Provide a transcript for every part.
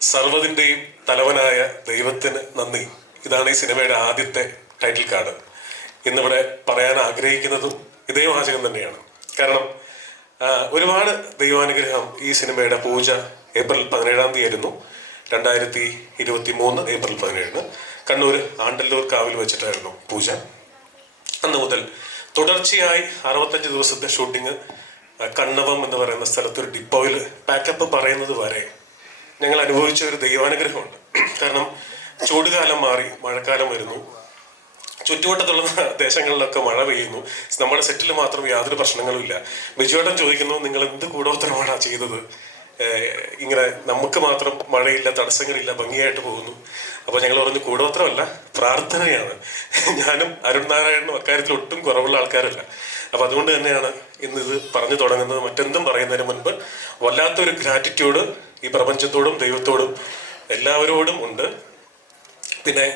സർവതിന്റെയും തലവനായ ദൈവത്തിന് നന്ദി. ഇതാണ് ഈ സിനിമയുടെ ആദ്യത്തെ ടൈറ്റിൽ കാർഡ് ഇന്നിവിടെ പറയാൻ ആഗ്രഹിക്കുന്നതും ഇതേ വാചകം തന്നെയാണ്. കാരണം ഒരുപാട് ദൈവാനുഗ്രഹം ഈ സിനിമയുടെ പൂജ ഏപ്രിൽ പതിനേഴാം തീയതി ആയിരുന്നു രണ്ടായിരത്തി ഇരുപത്തി മൂന്ന് ഏപ്രിൽ പതിനേഴിന് കണ്ണൂർ ആണ്ടല്ലൂർ കാവിൽ വെച്ചിട്ടായിരുന്നു പൂജ. അന്ന് മുതൽ തുടർച്ചയായി അറുപത്തഞ്ച് ദിവസത്തെ ഷൂട്ടിങ് കണ്ണവം എന്ന് പറയുന്ന സ്ഥലത്ത് ഒരു ഡിപ്പോയിൽ പാക്കപ്പ് പറയുന്നത് വരെ ഞങ്ങൾ അനുഭവിച്ച ഒരു ദൈവാനുഗ്രഹമുണ്ട്. കാരണം ചൂടുകാലം മാറി മഴക്കാലം വരുന്നു. ചുറ്റുവട്ടത്തുള്ള ദേശങ്ങളിലൊക്കെ മഴ പെയ്യുന്നു. നമ്മുടെ സെറ്റിൽ മാത്രം യാതൊരു പ്രശ്നങ്ങളും ഇല്ല. ബിജുവേട്ടൻ ചോദിക്കുന്നു നിങ്ങൾ എന്ത് കൂടോത്തരമാണ് ചെയ്തത്? ഇങ്ങനെ നമുക്ക് മാത്രം മഴയില്ല തടസ്സങ്ങളില്ല ഭംഗിയായിട്ട് പോകുന്നു. അപ്പോൾ ഞങ്ങൾ പറഞ്ഞു കൂടോത്രമല്ല പ്രാർത്ഥനയാണ്. ഞാനും അരുൺ നാരായണനും അക്കാര്യത്തിൽ ഒട്ടും കുറവുള്ള ആൾക്കാരല്ല. അപ്പോൾ അതുകൊണ്ട് തന്നെയാണ് ഇന്നിത് പറഞ്ഞു തുടങ്ങുന്നത്. മറ്റെന്തും പറയുന്നതിന് മുൻപ് വല്ലാത്തൊരു ഗ്രാറ്റിറ്റ്യൂഡ് ഈ പ്രപഞ്ചത്തോടും ദൈവത്തോടും എല്ലാവരോടും ഉണ്ട്. പിന്നെ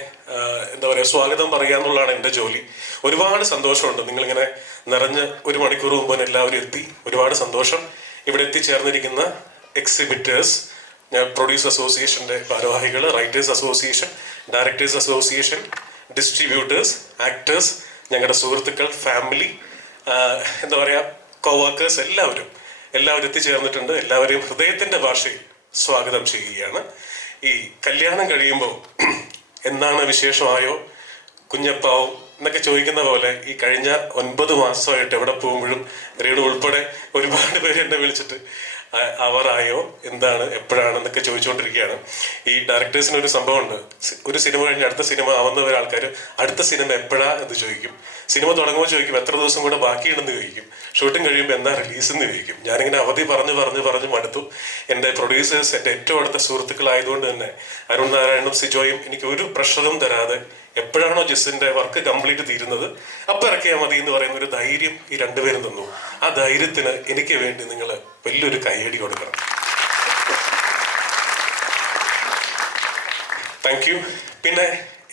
എന്താ പറയുക സ്വാഗതം പറയുക എന്നുള്ളതാണ് എന്റെ ജോലി. ഒരുപാട് സന്തോഷമുണ്ട്. നിങ്ങളിങ്ങനെ നിറഞ്ഞ് ഒരു മണിക്കൂർ മുമ്പ് എല്ലാവരും എത്തി. ഒരുപാട് സന്തോഷം. ഇവിടെ എത്തിച്ചേർന്നിരിക്കുന്ന എക്സിബിറ്റേഴ്സ് ഞാൻ പ്രൊഡ്യൂസ് അസോസിയേഷന്റെ ഭാരവാഹികൾ writers association directors association distributors actors ഞങ്ങളുടെ സുഹൃത്തുക്കൾ ഫാമിലി എന്താ പറയുക കോവർക്കേഴ്സ് എല്ലാവരും. എല്ലാവരും എത്തിച്ചേർന്നിട്ടുണ്ട്. എല്ലാവരെയും ഹൃദയത്തിന്റെ ഭാഷയിൽ സ്വാഗതം ചെയ്യുകയാണ്. ഈ കല്യാണം കഴിയുമ്പോൾ എന്താണ് വിശേഷമായോ? കുഞ്ഞപ്പാവും എന്നൊക്കെ ചോദിക്കുന്ന പോലെ ഈ കഴിഞ്ഞ ഒൻപത് മാസമായിട്ട് എവിടെ പോകുമ്പോഴും രേണു ഉൾപ്പെടെ ഒരുപാട് പേര് എന്നെ വിളിച്ചിട്ട് "ആ- അവറായോ? എന്താണ്? എപ്പോഴാണ് എന്നൊക്കെ ചോദിച്ചുകൊണ്ടിരിക്കുകയാണ്. ഈ ഡയറക്ടേഴ്സിന് ഒരു സംഭവം ഉണ്ട് ഒരു സിനിമ കഴിഞ്ഞ് അടുത്ത സിനിമ ആവുന്ന ആൾക്കാർ അടുത്ത സിനിമ എപ്പോഴാ? എന്ന് ചോദിക്കും. സിനിമ തുടങ്ങുമ്പോൾ ചോദിക്കും എത്ര ദിവസം കൂടെ ബാക്കിയുണ്ടെന്ന്? ചോദിക്കും. ഷൂട്ടിംഗ് കഴിയുമ്പോൾ എന്നാ റിലീസ് എന്ന് ചോദിക്കും. ഞാനിങ്ങനെ അവധി പറഞ്ഞ് പറഞ്ഞ് പറഞ്ഞ് മടുത്തു. എന്റെ പ്രൊഡ്യൂസേഴ്സ് എന്റെ ഏറ്റവും അടുത്ത സുഹൃത്തുക്കളായതുകൊണ്ട് തന്നെ അരുൺ നാരായണനും സിജോയും എനിക്ക് ഒരു പ്രഷറും തരാതെ എപ്പോഴാണോ ജെസ്സിന്റെ വർക്ക് കംപ്ലീറ്റ് തീരുന്നത് അപ്പം ഇറക്കിയാൽ മതി എന്ന് പറയുന്ന ഒരു ധൈര്യം ഈ രണ്ടുപേരും തന്നു. ആ ധൈര്യത്തിന് എനിക്ക് വേണ്ടി നിങ്ങൾ വലിയൊരു കൈയടി കൊടുക്കണം. താങ്ക് യു പിന്നെ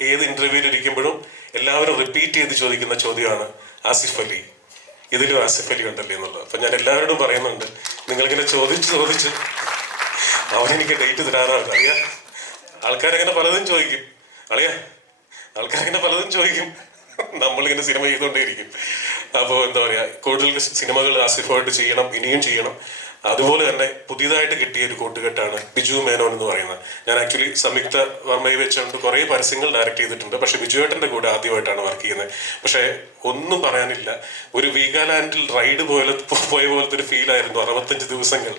ഏത് ഇന്റർവ്യൂവിൽ ഇരിക്കുമ്പോഴും എല്ലാവരും റിപ്പീറ്റ് ചെയ്ത് ചോദിക്കുന്ന ചോദ്യമാണ് ആസിഫ് അലി ഇതിലും ആസിഫ് അലി ഉണ്ടല്ലേ എന്നുള്ളത്? അപ്പൊ ഞാൻ എല്ലാവരോടും പറയുന്നുണ്ട് നിങ്ങളിങ്ങനെ ചോദിച്ച് ചോദിച്ച് അവനെനിക്ക് ഡേറ്റ് തരാറാണ്. അറിയാ ആൾക്കാരങ്ങനെ പലതും ചോദിക്കും. അറിയാ ആൾക്കാരങ്ങനെ പലതും ചോദിക്കും. നമ്മളിങ്ങനെ സിനിമ ചെയ്തുകൊണ്ടേയിരിക്കും. അപ്പോൾ എന്താ പറയുക കൂടുതൽ സിനിമകൾ ആസിഫായിട്ട് ചെയ്യണം ഇനിയും ചെയ്യണം. അതുപോലെ തന്നെ പുതിയതായിട്ട് കിട്ടിയ ഒരു കൂട്ടുകെട്ടാണ് ബിജു മേനോൻ എന്ന് പറയുന്നത്. ഞാൻ ആക്ച്വലി സംയുക്ത വർമ്മയെ വെച്ചുകൊണ്ട് കുറേ പരസ്യങ്ങൾ ഡയറക്റ്റ് ചെയ്തിട്ടുണ്ട്. പക്ഷെ ബിജുവേട്ടന്റെ കൂടെ ആദ്യമായിട്ടാണ് വർക്ക് ചെയ്യുന്നത്. പക്ഷെ ഒന്നും പറയാനില്ല. ഒരു വീഗാലാൻഡിൽ റൈഡ് പോലെ പോയ പോലത്തെ ഒരു ഫീലായിരുന്നു അറുപത്തഞ്ച് ദിവസങ്ങൾ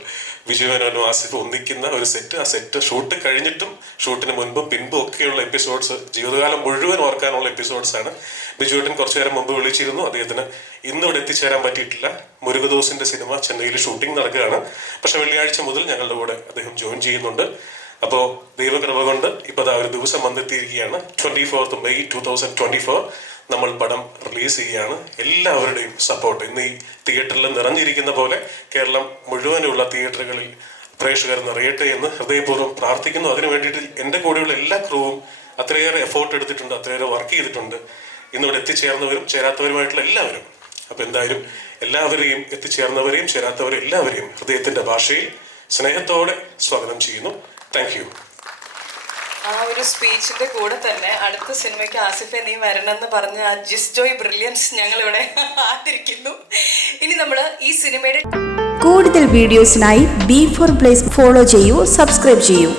ബിജു മേനോനും ആസിഫ് ഒന്നിക്കുന്ന ഒരു സെറ്റ് ആ സെറ്റ് ഷൂട്ട് കഴിഞ്ഞിട്ടും ഷൂട്ടിന് മുൻപും പിൻപും ഒക്കെയുള്ള എപ്പിസോഡ്സ് ജീവിതകാലം മുഴുവൻ ഓർക്കാനുള്ള എപ്പിസോഡ്സ് ആണ്. ബിജുവേട്ടൻ കുറച്ചു നേരം മുമ്പ് വിളിച്ചിരുന്നു. അദ്ദേഹത്തിന് ഇന്ന് ഇവിടെ എത്തിച്ചേരാൻ പറ്റിയിട്ടില്ല. മുരുകദോസിന്റെ സിനിമ ചെന്നൈയിൽ ഷൂട്ടിംഗ് നടക്കുകയാണ്. പക്ഷെ വെള്ളിയാഴ്ച മുതൽ ഞങ്ങളുടെ കൂടെ അദ്ദേഹം ജോയിൻ ചെയ്യുന്നുണ്ട്. അപ്പോൾ ദൈവകൃപ കൊണ്ട് ഇപ്പോൾ ഒരു ദിവസം വന്നെത്തിയിരിക്കുകയാണ്. Twenty fourth May two thousand twenty four. നമ്മൾ പടം റിലീസ് ചെയ്യുകയാണ്. എല്ലാവരുടെയും സപ്പോർട്ട് ഇന്ന് ഈ തിയേറ്ററിൽ നിറഞ്ഞിരിക്കുന്ന പോലെ കേരളം മുഴുവനുള്ള തിയേറ്ററുകളിൽ പ്രേക്ഷകർ നിറയട്ടെ എന്ന് ഹൃദയപൂർവം പ്രാർത്ഥിക്കുന്നു. അതിനു വേണ്ടിയിട്ട് എന്റെ കൂടെയുള്ള എല്ലാ ക്രൂവും അത്രയേറെ എഫോർട്ട് എടുത്തിട്ടുണ്ട് അത്രയേറെ വർക്ക് ചെയ്തിട്ടുണ്ട്. ഇന്നിവിടെ എത്തിച്ചേർന്നവരും ചേരാത്തവരുമായിട്ടുള്ള എല്ലാവരും അപ്പൊ എന്തായാലും എല്ലാവരെയും എത്തിച്ചേർന്നവരെയും ചേരാത്തവരെയും എല്ലാവരെയും ഹൃദയത്തിന്റെ ഭാഷയിൽ സ്നേഹത്തോടെ സ്വാഗതം ചെയ്യുന്നു. താങ്ക് യു ആ ഒരു സ്പീച്ചിന്റെ കൂടെ തന്നെ അടുത്ത സിനിമയ്ക്ക് ആസിഫെ നീ വരണമെന്ന് പറഞ്ഞ ആ ജിസ് ജോയ് ബ്രില്യൻസ് ഞങ്ങൾ ഇവിടെ ആദരിക്കുന്നു ഇനി നമ്മൾ ഈ സിനിമയുടെ കൂടുതൽ വീഡിയോസിനായി ബി ഫോർ പ്ലേസ് ഫോളോ ചെയ്യൂ സബ്സ്ക്രൈബ് ചെയ്യൂ.